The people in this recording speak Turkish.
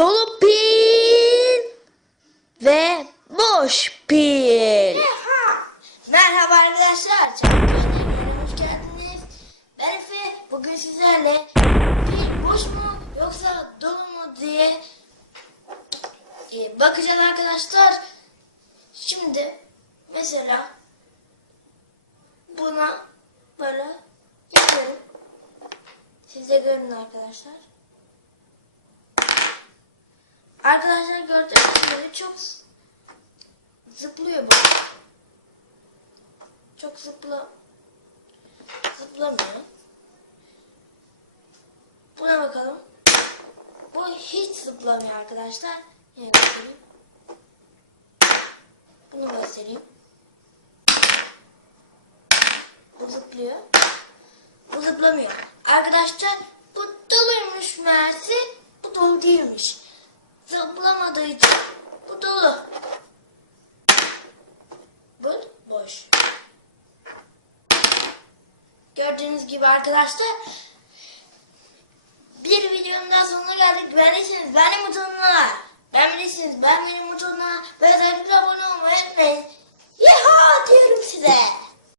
Dolu pil ve boş pil. Merhaba arkadaşlar. Çabuklarına hoş geldiniz. Ben Efe. Bugün sizlerle bir boş mu yoksa dolu mu diye e, bakacağız arkadaşlar. Şimdi mesela buna böyle yapıyorum. Siz de görün arkadaşlar. Arkadaşlar gördüğünüz gibi çok zıplıyor bu. Çok zıpla zıplamıyor. Buna bakalım. Bu hiç zıplamıyor arkadaşlar. Göstereyim. Bunu göstereyim. Bu zıplıyor. Bu zıplamıyor. Arkadaşlar bu doluymuş meğerse. İçin bu dolu. Bu boş. Gördüğünüz gibi arkadaşlar bir videonun daha sonuna geldik. Beğendiyseniz beğenin butonuna. Beğenmediyseniz beğenmeyin